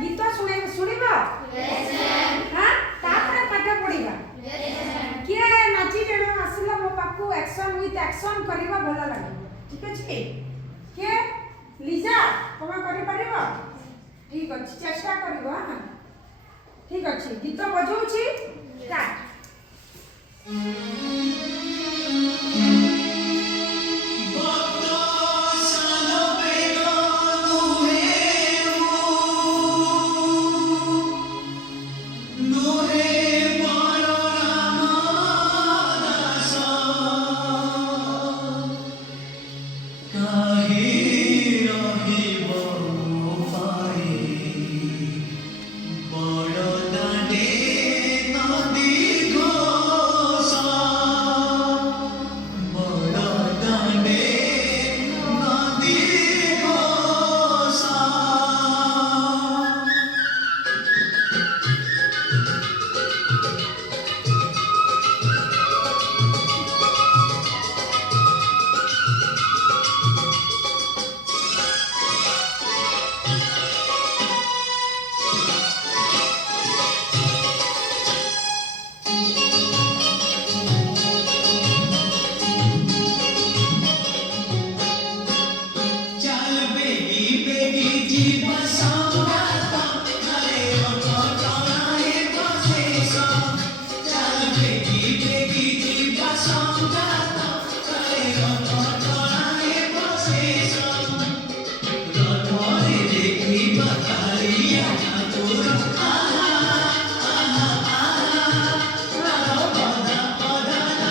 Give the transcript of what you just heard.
गीत शुणवा हाँ तापर पाठ पढ़ा किए नाची जन आसला मो पाखु एक्शन विथ एक्शन करवा भल लगे ठीक अच्छे किए लिजा तुम कर ठीक अच्छे चेष्टा कर हाँ ठीक अच्छे गीत बजाऊँ स्टार्ट